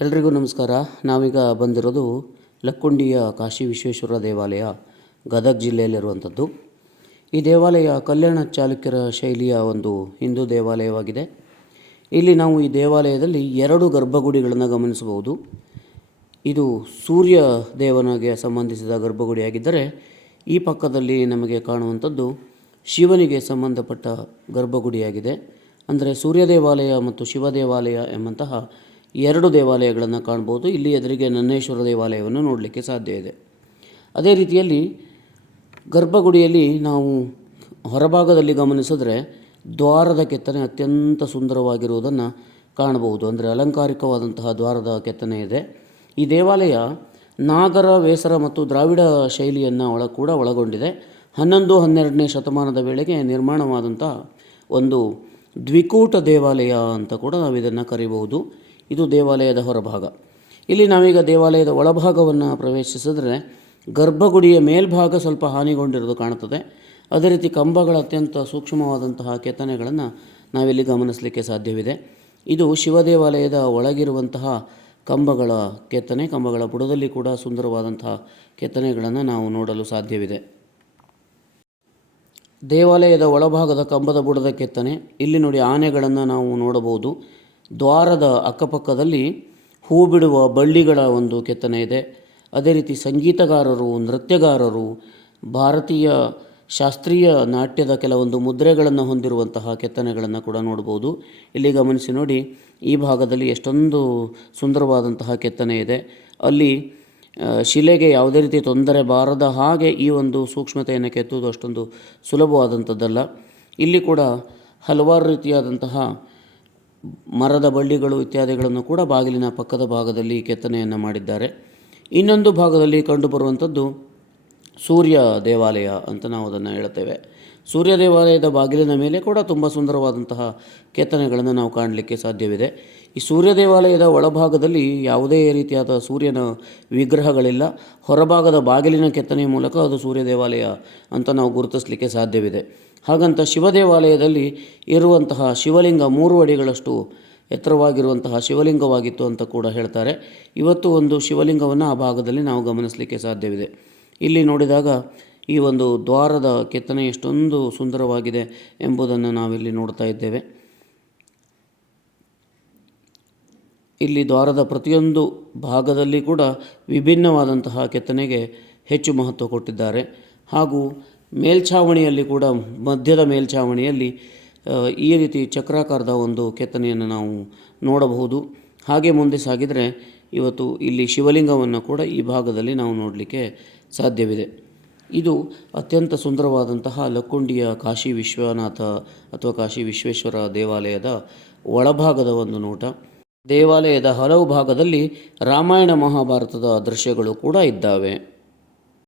ಎಲ್ರಿಗೂ ನಮಸ್ಕಾರ. ನಾವೀಗ ಬಂದಿರೋದು ಲಕ್ಕುಂಡಿಯ ಕಾಶಿ ವಿಶ್ವೇಶ್ವರ ದೇವಾಲಯ, ಗದಗ ಜಿಲ್ಲೆಯಲ್ಲಿರುವಂಥದ್ದು. ಈ ದೇವಾಲಯ ಕಲ್ಯಾಣ ಚಾಲುಕ್ಯರ ಶೈಲಿಯ ಒಂದು ಹಿಂದೂ ದೇವಾಲಯವಾಗಿದೆ. ಇಲ್ಲಿ ನಾವು ಈ ದೇವಾಲಯದಲ್ಲಿ ಎರಡು ಗರ್ಭಗುಡಿಗಳನ್ನು ಗಮನಿಸಬಹುದು. ಇದು ಸೂರ್ಯ ದೇವನಿಗೆ ಸಂಬಂಧಿಸಿದ ಗರ್ಭಗುಡಿಯಾಗಿದ್ದರೆ, ಈ ಪಕ್ಕದಲ್ಲಿ ನಮಗೆ ಕಾಣುವಂಥದ್ದು ಶಿವನಿಗೆ ಸಂಬಂಧಪಟ್ಟ ಗರ್ಭಗುಡಿಯಾಗಿದೆ. ಅಂದರೆ ಸೂರ್ಯ ದೇವಾಲಯ ಮತ್ತು ಶಿವ ದೇವಾಲಯ ಎಂಬಂತಹ ಎರಡು ದೇವಾಲಯಗಳನ್ನು ಕಾಣ್ಬೋದು. ಇಲ್ಲಿ ಎದುರಿಗೆ ನನ್ನೇಶ್ವರ ದೇವಾಲಯವನ್ನು ನೋಡಲಿಕ್ಕೆ ಸಾಧ್ಯ ಇದೆ. ಅದೇ ರೀತಿಯಲ್ಲಿ ಗರ್ಭಗುಡಿಯಲ್ಲಿ ನಾವು ಹೊರಭಾಗದಲ್ಲಿ ಗಮನಿಸಿದ್ರೆ ದ್ವಾರದ ಕೆತ್ತನೆ ಅತ್ಯಂತ ಸುಂದರವಾಗಿರುವುದನ್ನು ಕಾಣಬಹುದು. ಅಂದರೆ ಅಲಂಕಾರಿಕವಾದಂತಹ ದ್ವಾರದ ಕೆತ್ತನೆ ಇದೆ. ಈ ದೇವಾಲಯ ನಾಗರ, ವೇಸರ ಮತ್ತು ದ್ರಾವಿಡ ಶೈಲಿಯನ್ನು ಒಳ ಕೂಡ ಒಳಗೊಂಡಿದೆ. ಹನ್ನೊಂದು, ಹನ್ನೆರಡನೇ ಶತಮಾನದ ವೇಳೆಗೆ ನಿರ್ಮಾಣವಾದಂಥ ಒಂದು ದ್ವಿಕೂಟ ದೇವಾಲಯ ಅಂತ ಕೂಡ ನಾವು ಇದನ್ನು ಕರಿಬಹುದು. ಇದು ದೇವಾಲಯದ ಹೊರಭಾಗ. ಇಲ್ಲಿ ನಾವೀಗ ದೇವಾಲಯದ ಒಳಭಾಗವನ್ನು ಪ್ರವೇಶಿಸಿದ್ರೆ ಗರ್ಭಗುಡಿಯ ಮೇಲ್ಭಾಗ ಸ್ವಲ್ಪ ಹಾನಿಗೊಂಡಿರೋದು ಕಾಣುತ್ತದೆ. ಅದೇ ರೀತಿ ಕಂಬಗಳ ಅತ್ಯಂತ ಸೂಕ್ಷ್ಮವಾದಂತಹ ಕೆತ್ತನೆಗಳನ್ನು ನಾವಿಲ್ಲಿ ಗಮನಿಸಲಿಕ್ಕೆ ಸಾಧ್ಯವಿದೆ. ಇದು ಶಿವ ದೇವಾಲಯದ ಒಳಗಿರುವಂತಹ ಕಂಬಗಳ ಕೆತ್ತನೆ, ಕಂಬಗಳ ಬುಡದಲ್ಲಿ ಕೂಡ ಸುಂದರವಾದಂತಹ ಕೆತ್ತನೆಗಳನ್ನು ನಾವು ನೋಡಲು ಸಾಧ್ಯವಿದೆ. ದೇವಾಲಯದ ಒಳಭಾಗದ ಕಂಬದ ಬುಡದ ಕೆತ್ತನೆ, ಇಲ್ಲಿ ನೋಡಿ ಆನೆಗಳನ್ನು ನಾವು ನೋಡಬಹುದು. ದ್ವಾರದ ಅಕ್ಕಪಕ್ಕದಲ್ಲಿ ಹೂ ಬಿಡುವ ಬಳ್ಳಿಗಳ ಒಂದು ಕೆತ್ತನೆ ಇದೆ. ಅದೇ ರೀತಿ ಸಂಗೀತಗಾರರು, ನೃತ್ಯಗಾರರು, ಭಾರತೀಯ ಶಾಸ್ತ್ರೀಯ ನಾಟ್ಯದ ಕೆಲವೊಂದು ಮುದ್ರೆಗಳನ್ನು ಹೊಂದಿರುವಂತಹ ಕೆತ್ತನೆಗಳನ್ನು ಕೂಡ ನೋಡ್ಬೋದು ಇಲ್ಲಿ ಗಮನಿಸಿ ನೋಡಿ, ಈ ಭಾಗದಲ್ಲಿ ಎಷ್ಟೊಂದು ಸುಂದರವಾದಂತಹ ಕೆತ್ತನೆ ಇದೆ. ಅಲ್ಲಿ ಶಿಲೆಗೆ ಯಾವುದೇ ರೀತಿ ತೊಂದರೆ ಬಾರದ ಹಾಗೆ ಈ ಒಂದು ಸೂಕ್ಷ್ಮತೆಯನ್ನು ಕೆತ್ತುವುದು ಅಷ್ಟೊಂದು ಸುಲಭವಾದಂಥದ್ದಲ್ಲ. ಇಲ್ಲಿ ಕೂಡ ಹಲವಾರು ರೀತಿಯಾದಂತಹ ಮರದ ಬಳ್ಳಿಗಳು ಇತ್ಯಾದಿಗಳನ್ನು ಕೂಡ ಬಾಗಿಲಿನ ಪಕ್ಕದ ಭಾಗದಲ್ಲಿ ಕೆತ್ತನೆಯನ್ನು ಮಾಡಿದ್ದಾರೆ. ಇನ್ನೊಂದು ಭಾಗದಲ್ಲಿ ಕಂಡುಬರುವಂಥದ್ದು ಸೂರ್ಯ ದೇವಾಲಯ ಅಂತ ನಾವು ಅದನ್ನು ಹೇಳುತ್ತೇವೆ. ಸೂರ್ಯ ದೇವಾಲಯದ ಬಾಗಿಲಿನ ಮೇಲೆ ಕೂಡ ತುಂಬ ಸುಂದರವಾದಂತಹ ಕೆತ್ತನೆಗಳನ್ನು ನಾವು ಕಾಣಲಿಕ್ಕೆ ಸಾಧ್ಯವಿದೆ. ಈ ಸೂರ್ಯ ದೇವಾಲಯದ ಒಳಭಾಗದಲ್ಲಿ ಯಾವುದೇ ರೀತಿಯಾದ ಸೂರ್ಯನ ವಿಗ್ರಹಗಳಿಲ್ಲ. ಹೊರಭಾಗದ ಬಾಗಿಲಿನ ಕೆತ್ತನೆಯ ಮೂಲಕ ಅದು ಸೂರ್ಯ ದೇವಾಲಯ ಅಂತ ನಾವು ಗುರುತಿಸಲಿಕ್ಕೆ ಸಾಧ್ಯವಿದೆ. ಹಾಗಂತ ಶಿವ ದೇವಾಲಯದಲ್ಲಿ ಇರುವಂತಹ ಶಿವಲಿಂಗ ಮೂರು ಅಡಿಗಳಷ್ಟು ಎತ್ತರವಾಗಿರುವಂತಹ ಶಿವಲಿಂಗವಾಗಿತ್ತು ಅಂತ ಕೂಡ ಹೇಳ್ತಾರೆ. ಇವತ್ತು ಒಂದು ಶಿವಲಿಂಗವನ್ನು ಆ ಭಾಗದಲ್ಲಿ ನಾವು ಗಮನಿಸಲಿಕ್ಕೆ ಸಾಧ್ಯವಿದೆ. ಇಲ್ಲಿ ನೋಡಿದಾಗ ಈ ಒಂದು ದ್ವಾರದ ಕೆತ್ತನೆ ಎಷ್ಟೊಂದು ಸುಂದರವಾಗಿದೆ ಎಂಬುದನ್ನು ನಾವಿಲ್ಲಿ ನೋಡ್ತಾ ಇದ್ದೇವೆ. ಇಲ್ಲಿ ದ್ವಾರದ ಪ್ರತಿಯೊಂದು ಭಾಗದಲ್ಲಿ ಕೂಡ ವಿಭಿನ್ನವಾದಂತಹ ಕೆತ್ತನೆಗೆ ಹೆಚ್ಚು ಮಹತ್ವ ಕೊಟ್ಟಿದ್ದಾರೆ. ಹಾಗೂ ಮೇಲ್ಛಾವಣಿಯಲ್ಲಿ ಕೂಡ ಮಧ್ಯದ ಮೇಲ್ಛಾವಣಿಯಲ್ಲಿ ಈ ರೀತಿ ಚಕ್ರಾಕಾರದ ಒಂದು ಕೆತ್ತನೆಯನ್ನು ನಾವು ನೋಡಬಹುದು. ಹಾಗೆ ಮುಂದೆ ಸಾಗಿದರೆ ಇವತ್ತು ಇಲ್ಲಿ ಶಿವಲಿಂಗವನ್ನು ಕೂಡ ಈ ಭಾಗದಲ್ಲಿ ನಾವು ನೋಡಲಿಕ್ಕೆ ಸಾಧ್ಯವಿದೆ. ಇದು ಅತ್ಯಂತ ಸುಂದರವಾದಂತಹ ಲಕ್ಕುಂಡಿಯ ಕಾಶಿ ವಿಶ್ವನಾಥ ಅಥವಾ ಕಾಶಿ ವಿಶ್ವೇಶ್ವರ ದೇವಾಲಯದ ಒಳಭಾಗದ ಒಂದು ನೋಟ. ದೇವಾಲಯದ ಹಲವು ಭಾಗದಲ್ಲಿ ರಾಮಾಯಣ ಮಹಾಭಾರತದ ದೃಶ್ಯಗಳು ಕೂಡ ಇದ್ದಾವೆ.